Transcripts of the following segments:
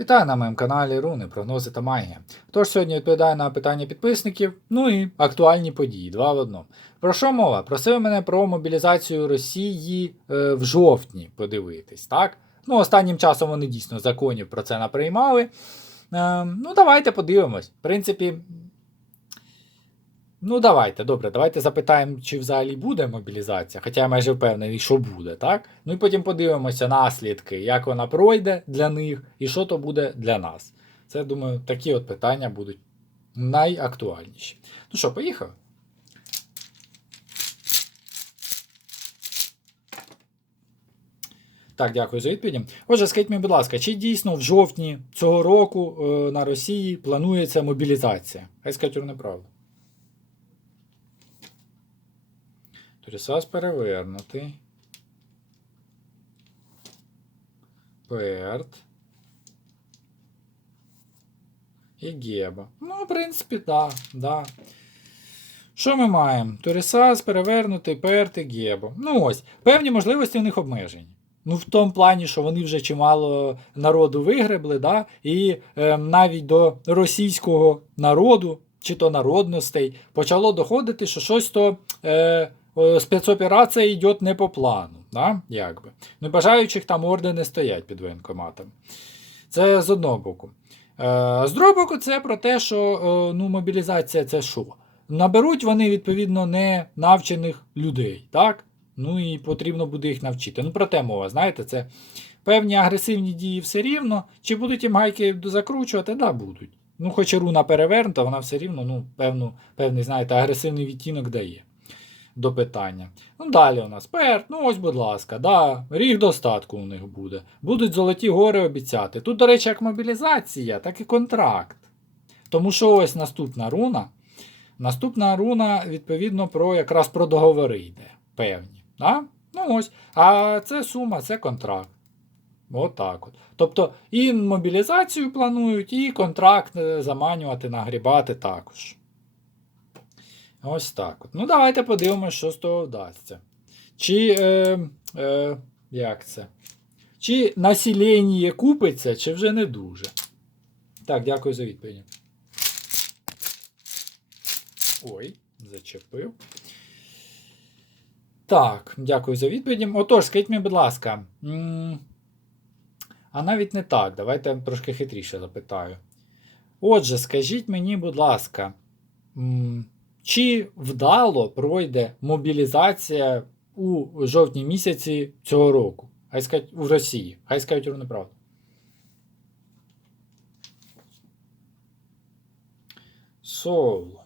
Вітаю на моєму каналі Руни, прогнози та магія. Тож сьогодні відповідаю на питання підписників, ну і актуальні події, два в одному. Про що мова? Просив мене про мобілізацію Росії е, в жовтні подивитись, так? Ну, останнім часом вони дійсно законів про це наприймали. Е, ну, давайте подивимось. В принципі, ну давайте, добре, давайте запитаємо, чи взагалі буде мобілізація, хоча я майже впевнений, що буде, так? Ну і потім подивимося наслідки, як вона пройде для них і що то буде для нас. Це, думаю, такі от питання будуть найактуальніші. Ну що, поїхали? Так, дякую за відповіді. Отже, скажіть мені, будь ласка, чи дійсно в жовтні цього року е, на Росії планується мобілізація? Хай скажуть неправду. Торісас перевернутий. Перт. І Геба. Ну, в принципі, так. Да, да. Що ми маємо? Торісас, перевернутий, перт і Геба. Ну ось, певні можливості у них обмежені. Ну, в тому плані, що вони вже чимало народу вигребли, да? і е, навіть до російського народу, чи то народностей, почало доходити, що щось то е, спецоперація йде не по плану. Да? Якби. Ну, бажаючих там ордени стоять під воєнкоматом. Це з одного боку. Е, з другого боку, це про те, що е, ну, мобілізація це що? Наберуть вони, відповідно, не навчених людей. так? Ну і потрібно буде їх навчити. Ну, про те мова, знаєте, це певні агресивні дії все рівно. Чи будуть їм гайки закручувати? Да, будуть. Ну, хоч руна перевернута, вона все рівно, ну, певну, певний, знаєте, агресивний відтінок дає до питання. Ну, далі у нас перт, ну ось, будь ласка, да, ріг достатку у них буде. Будуть золоті гори обіцяти. Тут, до речі, як мобілізація, так і контракт. Тому що ось наступна руна. Наступна руна, відповідно, про якраз про договори йде. Певні. Да? Ну ось. А це сума, це контракт. Отак от. Тобто і мобілізацію планують, і контракт е, заманювати, нагрібати також. Ось так. от. Ну, давайте подивимося, що з того вдасться. Чи. Е, е, як це? Чи населення купиться, чи вже не дуже. Так, дякую за відповідь. Ой, зачепив. Так, дякую за відповіді. Отож, скажіть мені, будь ласка. А навіть не так. Давайте трошки хитріше запитаю. Отже, скажіть мені, будь ласка, чи вдало пройде мобілізація у жовтні місяці цього року? Хай скажуть у Росії. Хай скажуть рівно правду. Соло.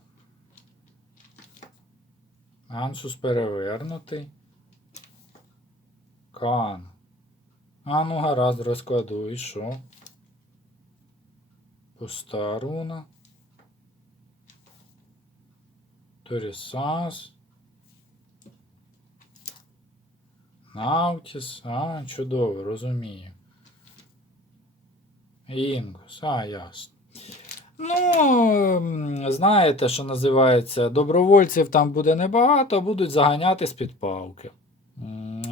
Ансус перевернутий. Кан. А ну гаразд розкладу. Що? Пуста руна. Торісас. Наутіс. А, чудово, розумію. Інгус, а, ясно. Ну, знаєте, що називається, добровольців там буде небагато, будуть заганяти з-під палки.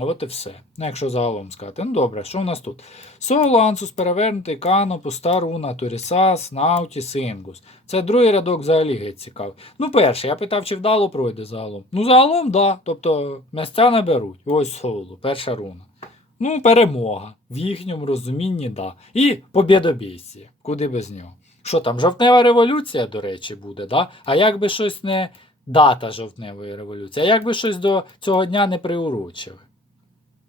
От і все. Ну, якщо загалом сказати. Ну добре, що в нас тут? Соло, Ансус перевернутий, Кано, Пуста Руна, Турісас, Наутіс, Інгус. Це другий рядок взагалі геть цікавий. Ну, перше, я питав, чи вдало пройде загалом. Ну, загалом, да. Тобто місця наберуть. Ось соло, перша руна. Ну, перемога. В їхньому розумінні, да. І побєдобійці. Куди без нього. Що там, жовтнева революція, до речі, буде, да? А як би щось не дата жовтневої революції, а як би щось до цього дня не приурочили?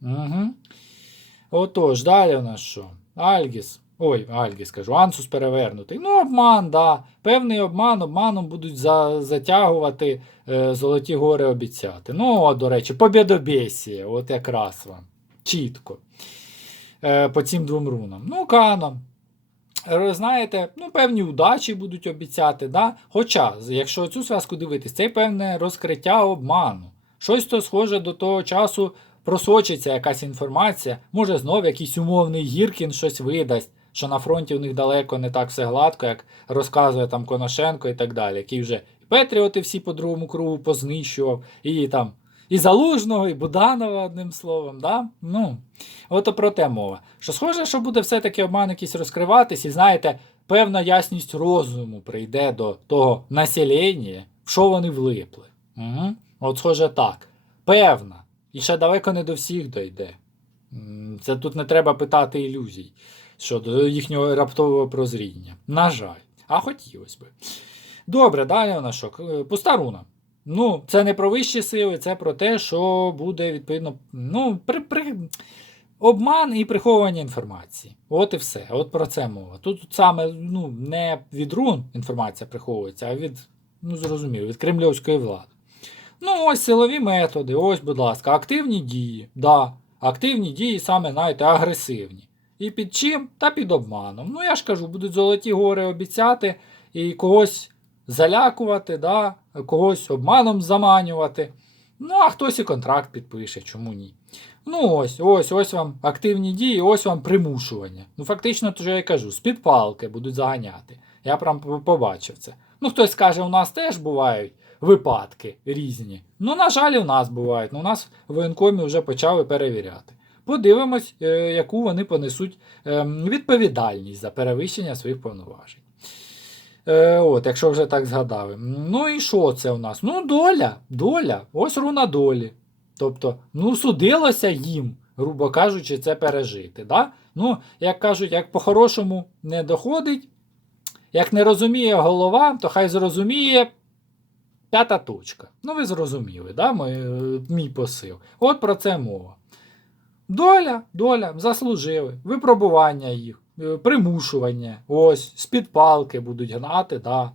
Угу. Отож, далі у нас що? Альгіс. Ой, Альгіс кажу, Ансус перевернутий. Ну, обман, да. Певний обман, обманом будуть за, затягувати е, Золоті гори обіцяти. Ну, от, до речі, побєдобєсія, от якраз вам. Чітко. Е, по цим двом рунам. Ну, канон. Е, Знаєте, ну, певні удачі будуть обіцяти. Да? Хоча, якщо цю зв'язку дивитись, це певне розкриття обману. Щось то схоже до того часу просочиться якась інформація, може знов якийсь умовний Гіркін щось видасть, що на фронті у них далеко не так все гладко, як розказує там Коношенко і так далі, який вже і Петріоти всі по другому кругу познищував, і там і Залужного, і Буданова, одним словом. Да? Ну, от про те мова. Що схоже, що буде все-таки обман якийсь розкриватись, і знаєте, певна ясність розуму прийде до того населення, в що вони влипли. Угу. От схоже так. Певна. І ще далеко не до всіх дойде. Це тут не треба питати ілюзій щодо їхнього раптового прозріння. На жаль. А хотілося би. Добре, далі у нас що? Пуста руна. Ну, це не про вищі сили, це про те, що буде відповідно. Ну, при, при... обман і приховування інформації. От і все. От про це мова. Тут саме ну, не від рун інформація приховується, а від, ну зрозуміло, від кремлівської влади. Ну, ось силові методи, ось, будь ласка, активні дії. Да, активні дії саме, знаєте, агресивні. І під чим? Та під обманом. Ну, я ж кажу, будуть золоті гори обіцяти і когось залякувати, да, когось обманом заманювати. Ну, а хтось і контракт підпише, чому ні. Ну, ось, ось, ось вам активні дії, ось вам примушування. Ну, фактично, то що я кажу, з-під палки будуть заганяти. Я прям побачив це. Ну, хтось скаже, у нас теж бувають випадки різні. Ну, на жаль, у нас бувають. Ну, у нас в воєнкомі вже почали перевіряти. Подивимось, е, яку вони понесуть ем, відповідальність за перевищення своїх повноважень. Е, от, якщо вже так згадали. Ну і що це у нас? Ну, доля, доля. Ось руна долі. Тобто, ну, судилося їм, грубо кажучи, це пережити. Да? Ну, як кажуть, як по-хорошому не доходить, як не розуміє голова, то хай зрозуміє п'ята точка. Ну, ви зрозуміли, да? Мій, мій посил. От про це мова. Доля, доля, заслужили, випробування їх, е, примушування, ось, з-під палки будуть гнати, да.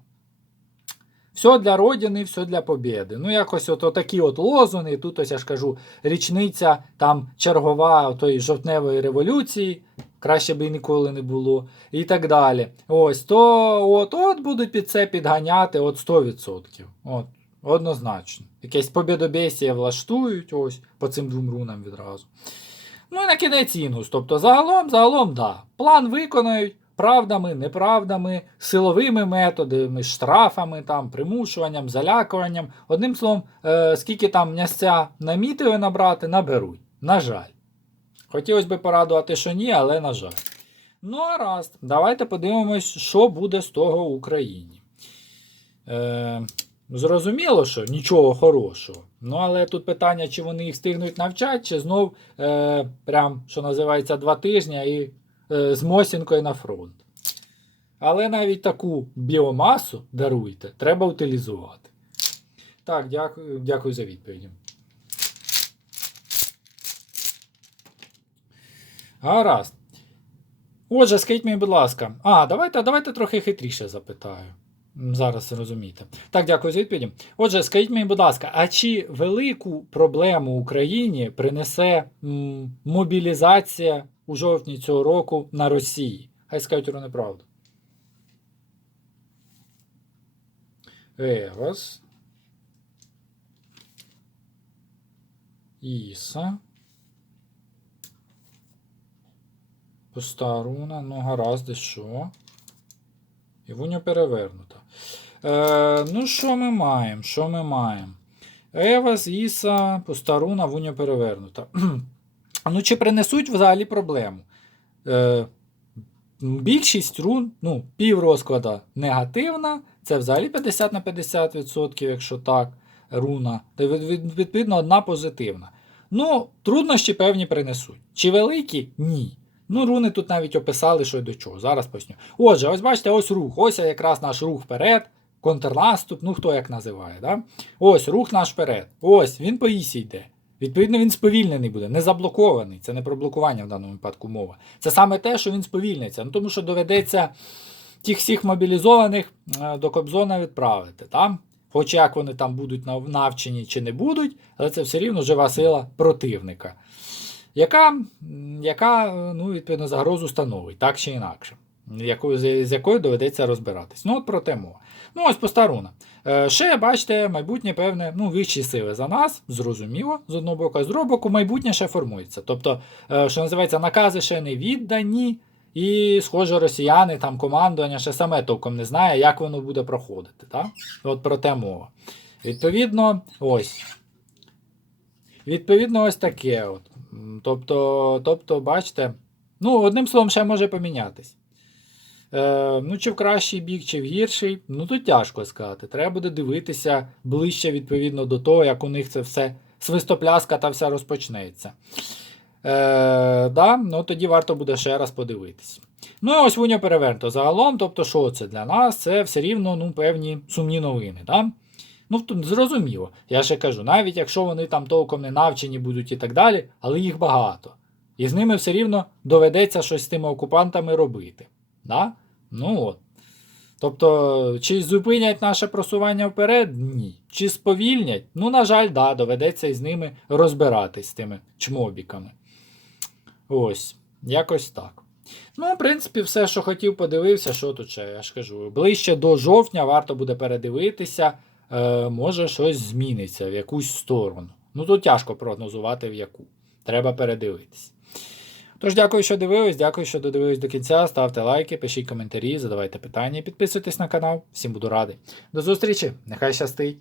Все для Родини, все для побєди. Ну, якось от, такі от лозунги, тут ось я ж кажу, річниця там чергова тої жовтневої революції, краще би і ніколи не було, і так далі. Ось, то от, от будуть під це підганяти от 100%. От, однозначно. Якесь побєдобєсія влаштують ось по цим двом рунам відразу. Ну і на кінець інгус. Тобто, загалом, загалом, да. План виконають правдами, неправдами, силовими методами, штрафами, там, примушуванням, залякуванням. Одним словом, е, скільки там м'ясця намітили набрати, наберуть. На жаль. Хотілося б порадувати, що ні, але на жаль. Ну, а раз, давайте подивимось, що буде з того в Україні. Е, зрозуміло, що нічого хорошого. Ну, але тут питання, чи вони їх встигнуть навчати, чи знов, е, прям, що називається, два тижні і е, з Мосінкою на фронт. Але навіть таку біомасу даруйте, треба утилізувати. Так, дякую, дякую за відповіді. Гаразд. Отже, скажіть мені, будь ласка. А, давайте, давайте трохи хитріше запитаю. Зараз розумієте. Так, дякую за відповіді. Отже, скажіть мені, будь ласка, а чи велику проблему Україні принесе м, мобілізація у жовтні цього року на Росії? Хай скажуть про неправду. Евас. Іса. Пуста руна, ну гаразд, що? І вуня перевернута. Е, ну, що ми маємо? Що ми маємо? Евас, Іса, пуста руна, вуня перевернута. ну, чи принесуть взагалі проблему? Е, більшість рун, ну, пів розклада негативна. Це взагалі 50 на 50%, якщо так, руна. Та від- від- відповідно одна позитивна. Ну, труднощі певні принесуть. Чи великі? Ні. Ну, руни тут навіть описали, що й до чого. Зараз поясню. Отже, ось бачите, ось рух. Ось якраз наш рух вперед, контрнаступ, ну хто як називає. Да? Ось рух наш вперед. Ось, він по ісі йде. Відповідно, він сповільнений буде, не заблокований. Це не про блокування в даному випадку мова. Це саме те, що він сповільниться. Ну, тому що доведеться тих всіх мобілізованих е, до Кобзона відправити. Там. Хоч як вони там будуть навчені чи не будуть, але це все рівно жива сила противника яка, яка е, ну, відповідно, загрозу становить, так чи інакше, з з якою доведеться розбиратись. Ну, от про те мова. Ну, ось постаруна. Е, ще, бачите, майбутнє, певне, ну, вищі сили за нас, зрозуміло, з одного боку, а з другого боку, майбутнє ще формується. Тобто, е, що називається, накази ще не віддані, і, схоже, росіяни, там командування ще саме толком не знає, як воно буде проходити. Так? От про те мова. Відповідно, ось. Відповідно, ось таке. От. Тобто, тобто, бачите, ну, одним словом, ще може помінятись. Е, ну, чи в кращий бік, чи в гірший, ну тут тяжко сказати. Треба буде дивитися ближче відповідно до того, як у них це все свистопляска та все розпочнеться. Е, да, ну, тоді варто буде ще раз подивитись. Ну, і ось Вуня перевернуто. Загалом, тобто, що це для нас? Це все рівно ну, певні сумні новини. Да? Ну, зрозуміло. Я ще кажу, навіть якщо вони там толком не навчені будуть і так далі, але їх багато. І з ними все рівно доведеться щось з тими окупантами робити. Да? Ну от. Тобто, чи зупинять наше просування вперед? Ні. Чи сповільнять? Ну, на жаль, да, доведеться із ними розбиратись з тими чмобіками. Ось, якось так. Ну, в принципі, все, що хотів, подивився, що тут ще, я ж кажу. Ближче до жовтня варто буде передивитися, е, може щось зміниться в якусь сторону. Ну, тут тяжко прогнозувати в яку. Треба передивитись. Тож, дякую, що дивились, дякую, що додивились до кінця. Ставте лайки, пишіть коментарі, задавайте питання, підписуйтесь на канал. Всім буду радий. До зустрічі! Нехай щастить!